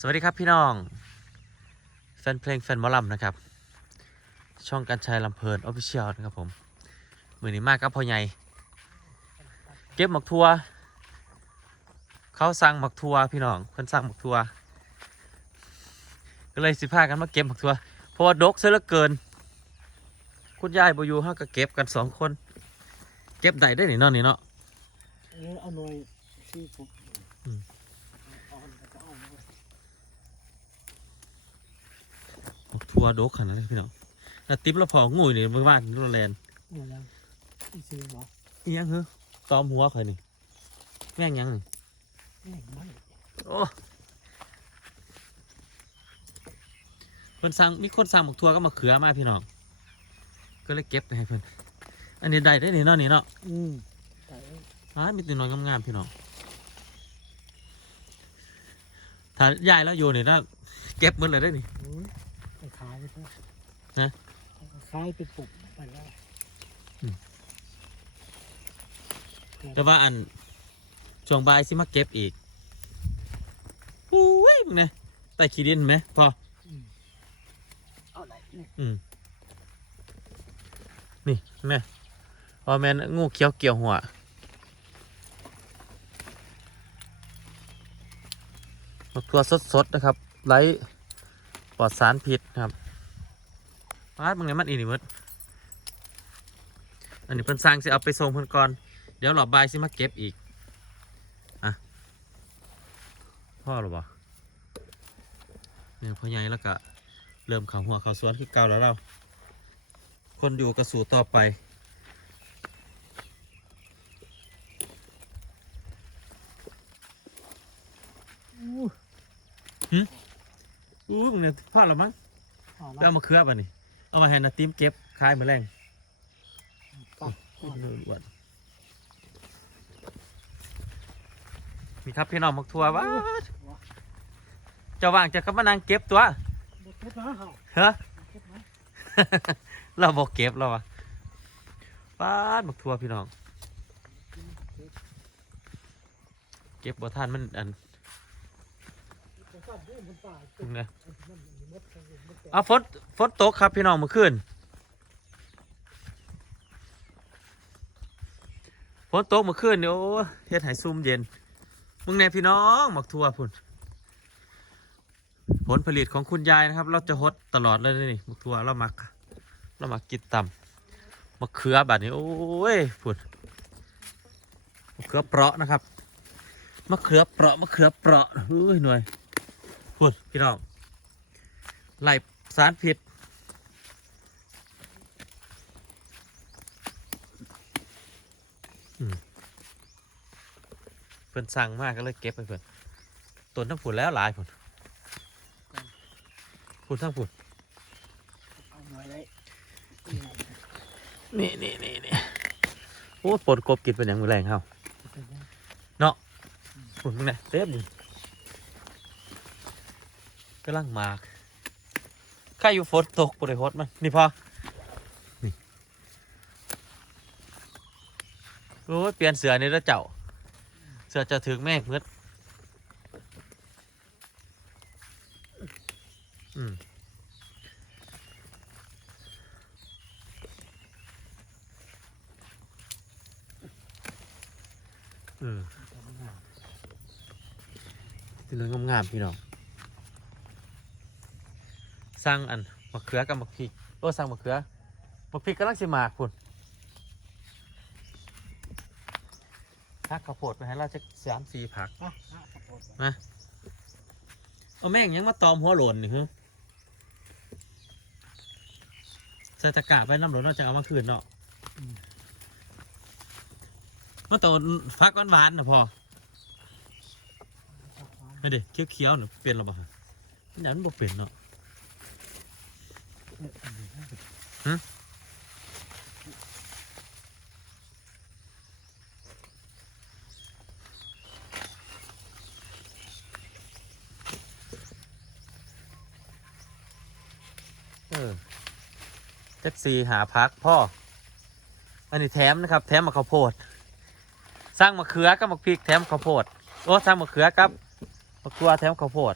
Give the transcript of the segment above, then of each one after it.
สวัสดีครับพี่น้อง แฟนเพลงแฟนมอลำนะครับ ช่องการชัยลำเพลินออฟฟิเชียลนะครับผม มือนี้มากครับพ่อใหญ่เก็บหมักทัวเขาสั่งหมักทัวพี่น้องเพิ่นสั่งหมักทัวก็เลยสิพากันมาเก็บหมักทัวเพราะว่าดกเสียเหลือเกิน คุณยายบอยู่ห้าก็เก็บกันสองคน เก็บได้ได้หนิเนาะนี่เนาะเออเอาหน่วยที่ผม อืม เอาอันนั้นก็เอามา หมัก ทัวดกขนาดนั้นพี่น้องแล้วติ๊บแล้วพองูนี่เมื่อวานนี่โรแลนด์เนี่ยยังอีซื้อหมออีหยังเหรอตอมหัวข่อยนี่แม่งหยังนี่แม่งไม่โอ้คนสั่งมีคนสั่งหมกทัวก็มาเขือมาพี่น้องก็เลยเก็บไปให้เพิ่นอันนี้ได้ได้นี่เนาะนี่เนาะอืมแต่อ้ามีตัวน้อยงามๆพี่น้องถ้ายายแล้วโยนนี่แล้วเก็บหมดเลยได้นี่โอ้ยไป ขายไปเถอะนะเอาไปขายเป็นปุกไปแล้วแต่ว่าอันช่วงบ่ายสิมาเก็บอีกอุ้ยมึงเนี่ยใต้ขี้ดินไหมพออืมเอาไหนเนี่ยอืมนี่นี่พอแมนงูเขียวเกี่ยวหัวมะเขือสดๆนะครับไร้ ปลอดสารพิษครับมาดมึงไงมันอีนี่มดอันนี้เพิ่นสร้างสิเอาไปส่งเพิ่นก่อน เดี๋ยวหลอบบ่ายสิมาเก็บอีก อะ พ่อหรือเปล่าเนี่ยพ่อใหญ่แล้วก็เริ่มเขาหัวเขาสวนคือเก่าแล้วเรา คนอยู่กระสู่ต่อไปอู้อู้ มึงเนี่ยพลาดแล้วมั้งเอาไปละเอามาเคลือบอันนี้เอามาให้นาติมเก็บคายมือแรงไปอ้วนมีครับพี่น้องมักทัวว้าดเจะว่างจะก็มานั่งเก็บตัวเด็กเก็บนะเฮาฮะเก็บนะเราบอกเก็บแล้ววะป้าดมักทัวพี่น้อง เก็บบ่ท่านมันอันผมสั่ นด้วยมันตายตรงเอาฝนฝนตกครับพี่น้องเมื่อคืนฝนตกเมื่อคืนนี่ยโอ้เฮ็ดให้ซุ่มเย็น มึงแน่พี่น้องหมักทัวพุ่นผลผลิตของคุณยายนะครับ เราจะฮดตลอดเลยนี่หมักทัวเรามักเรามักกินต่ำมะเขือแบบนี้โอ้ยพุ่นมะเขือเปราะนะครับมะเขือเปราะมะเขือเปราะเฮ้ยหน่วย พุ่นพี่น้องไล่สารพิษอืมเพิ่นสั่งมากก็เลยเก็บไปเพิ่นต้นทั้งผุนแล้วหลายผุนผุนทั้งผุนเอาหน่วยเลยนี่นี่นี่นี่โอ้ปนกบกินเป็นอย่างมือแรงเฮาเป็นยังผุนมึงเนี่ยเต็มอยู่ กำลังมากข้าอยู่ฝนตกบริโภคมันนี่พอนี่โอ้ยเปลี่ยนเสือนี่แล้วเจ้า เสือจะถึงแม่เมื่ออืมเออที่เรื่องงามๆพี่น้อง สร้างอันมะเขือกับมะพริกโอ้สร้างมะเขือมะพริกกำลังสิหมากคุณพักข้าวโพดไปให้เราจะสามสี่ผักอะอะขอโทษเอาแม่งยังมาตอมหัวโหล่นนี่ฮึใส่ตะกร้าไปน้ำหล่นเราจะเอามาคืนเนาะมาตอนฟักหวานๆนะพอไม่ดิเคี้ยวๆเนาะเป็นหรอเปล่ามันอย่างนั้นบ่เป็นเนาะ ฮะ เออเจ็ดสี่หาพักพ่อ อันนี้แถมนะครับ แถมมะข้าวโพด สร้างมะเขือกับมะพริกแถมข้าวโพด โอ้สร้างมะเขือกับมะกรัวแถมข้าวโพด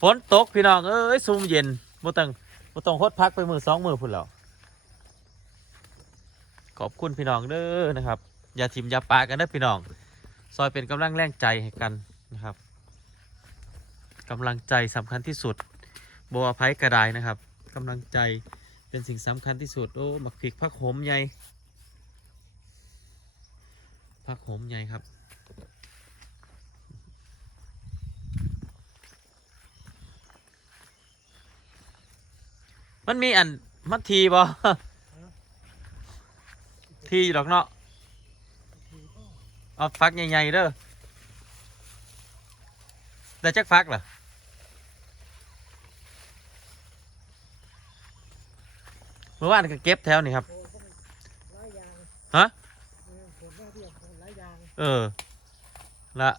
ฝนตกพี่น้องเอ้ยซุ่มเย็นบ่ต้องบ่ต้องฮดพักไปมือสองมือพุ่นแล้วขอบคุณพี่น้องเด้อนะครับ อย่าทิมอย่าปากันเด้อพี่น้อง ซอยเป็นกำลังแรงใจให้กันนะครับกำลังใจสำคัญที่สุดบัวไผ่กระไดนะครับกำลังใจ เป็นสิ่งสำคัญที่สุด โอ้มักพริกผักโหมใหญ่ผักโหมใหญ่ครับมันมีอันมันทีบ่ทีดอกเนาะเอาฟักใหญ่ๆเด้อได้จักฟักเหรอ เมื่อวานก็เก็บแถวนี่ครับโอ้ก็หลายอย่างฮะเออผลหน้าที่ของหลายอย่างเออละ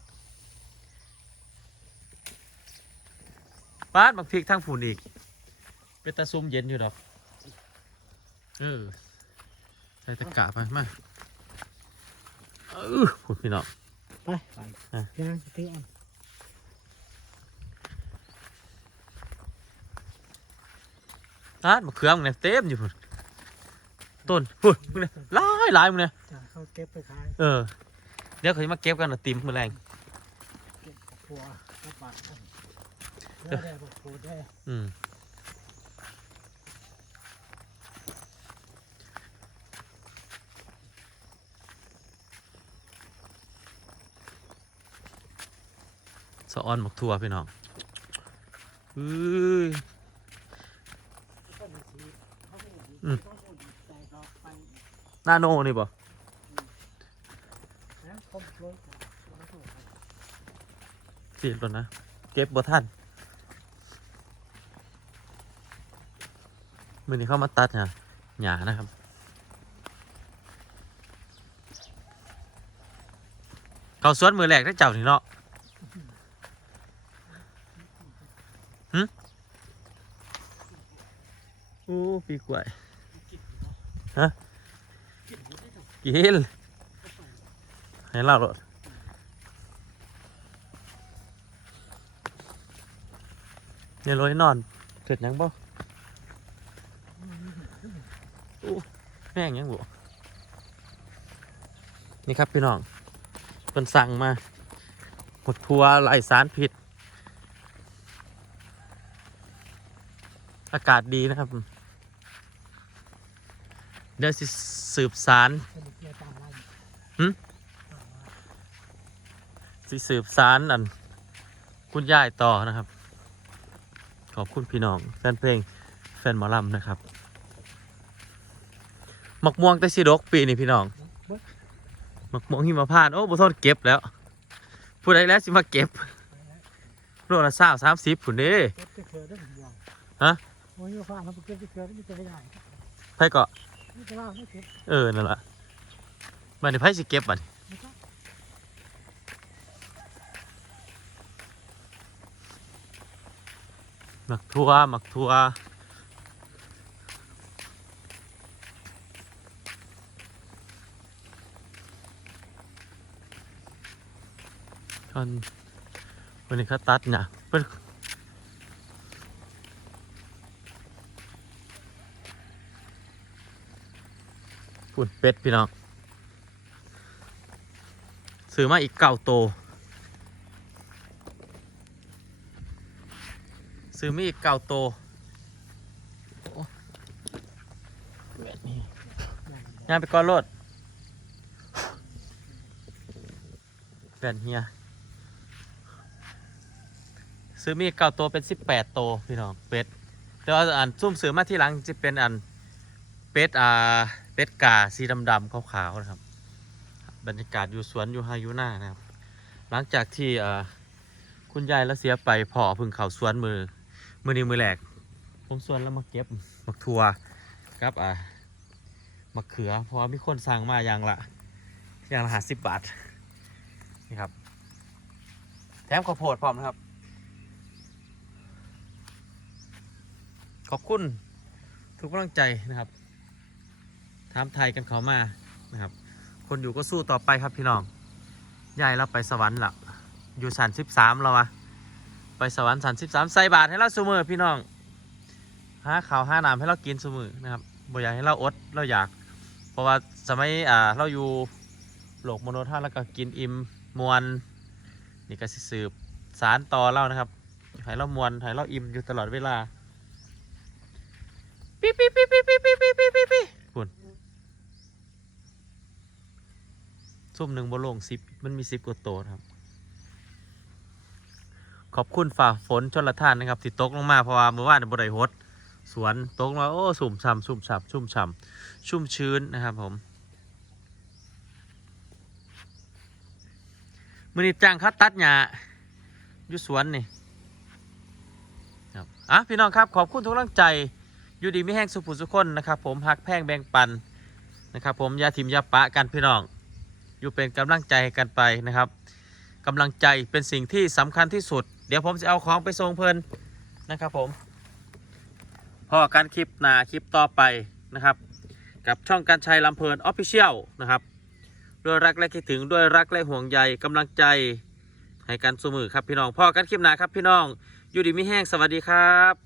ป้าดบักพริกทั้งผุนอีก เป็นตาซุ่มเย็นอยู่ดอกเออใส่ตะกะไปมาเออพูดพี่น้องไปไปอะยางตีอ่ อนป้าดมะเขือมึงเนี่ยเต็มอยู่พุ่นต้นพูดมึงเนี่ยหลายหลายมึงเนี่ยจะเขาเก็บไปขายเออเดี๋ยวเขาจะมาเก็บกันนะติมมือแรงเก็บกับผัวกับบาทกันแล้วได้บอกผัวได้อืมสะออนหมกทัวพี่น้องเอ้ย ก็มีสี เขาก็มีสีอืมเขาก็มีใจเขาไปนาโนนี่บ่นะคมโปรยเขาก็ไปสิรถนะ เก็บบ่ทันมือนี้เข้ามาตัดเนี่ยหยานะครับเขาสวนมือแรกได้เจ้านี่เนาะหึโอ้ปีกล้ว ฮะกินให้เล่ารถเนี่ยรถให้นอนเสร็จยังบ่แม่งยังบ่นี่ครับพี่น้องเป็นสั่งมาหมดทัวร์ไหลสารผิด อากาศดีนะครับ เดี๋ยวสิสืบสารสนุกเกียร์ต่างไรหึสิสืบสารอัน คุณยายต่อนะครับ ขอบคุณพี่น้อง แฟนเพลงแฟนหมอลำนะครับมักม่วงแต่สิดกปีนี่พี่น้องมักม่วงหิมพานต์โอ้บุทนเก็บแล้ว ผู้ใดแล้วสิมาเก็บโลละสาวสามสิบผุนเด้เก็บไปเขือได้ถึงยังฮะ โอ้ยฟ้าเขาไปเก็บไปเขือไม่จะไม่ได้ไผก็ไม่จะว่าไม่ เออ นั่นแหละมันนี่สิเก็บบัดนี้ไม่ต้องหมักทัวหมักทัวตอนวันนี้เขาตัดเนี่ยเป็น ปุ่นเป็ดพี่น้องซื้อมาอีกเก่าโต ซื้อมาอีกเก่าโตแบบนี้ย่างไปก้อนรถแฟนเฮีย ซื้อมีอีกเก่าโตเป็นสิบแปดโตพี่น้องเป็ดแต่ว่าอันซุ่มซื้อมาที่หลังจะเป็นอันเป็ดอ่า เป็ดกาสีดำๆขาวๆนะครับ บรรยากาศอยู่สวนอยู่ไฮอยูน่านะครับ หลังจากที่คุณยายแล้วเสียไปพ่อพึ่งเข่าสวนมือ มือนี้มือแหลก ผมสวนแล้วมาเก็บมักทัวกับอ่ามะเขือ เพราะมีคนสั่งมาอย่างละอย่างละห้าสิบบาทนี่ครับ แถมข้าวโพดพร้อมนะครับ ขอบคุณทุกกำลังใจนะครับ ถามไทยกันเขามานะครับ คนอยู่ก็สู้ต่อไปครับพี่น้องยายเราไปสวรรค์ละอยู่สันสิบสามเราอะไปสวรรค์สันสิบสามใส่บาทให้เราสมือพี่น้องหาข่าวห้าน้ำให้เรากินสมือนะครับบ่อยากให้เราอดเราอยาก เพราะว่าสมัยอ่าเราอยู่โลกมโนธาแล้วก็กินอิ่มมวนนี่ก็สืบสารต่อเล่านะครับหายเรามวนลหายเราอิ่มอยู่ตลอดเวลา ปิ๊บปิ๊บปิ๊บปิ๊บปิ๊บ ซุ่มหนึ่งบนโลงสิบมันมีสิบกว่าโตวครับ ขอบคุณฝ่าฝนชนละทานนะครับที่ตกลงมาเพราะว่าเมื่อวานบริหดสวนตกลงมาโอ้สุ่มฉ่ำสุ่มฉ่ำชุ่มฉ่ำชุ่มชื้นนะครับผมมือนี้จ้างเขาตัดหญ้าอยู่สวนนี่ครับอะพี่น้องครับขอบคุณทุกกำลังใจอยู่ดีไม่แห้งสุขุสุขคนนะครับ ผมหักแพงแบ่งปันนะครับ ผมยาทิมยาปะกันพี่น้อง อยู่เป็นกำลังใจกันไปนะครับกำลังใจเป็นสิ่งที่สำคัญที่สุด เดี๋ยวผมจะเอาของไปส่งเพลินนะครับผมพอกันคลิปหน้าคลิปต่อไปนะครับ กับช่องการชัยลำเพลินออฟฟิเชียลนะครับด้วยรักและคิดถึงด้วยรักและห่วงใยกำลังใจให้กันเสมอครับพี่น้องพอกันคลิปหน้าครับพี่น้อง อยู่ดีไม่แห้งสวัสดีครับ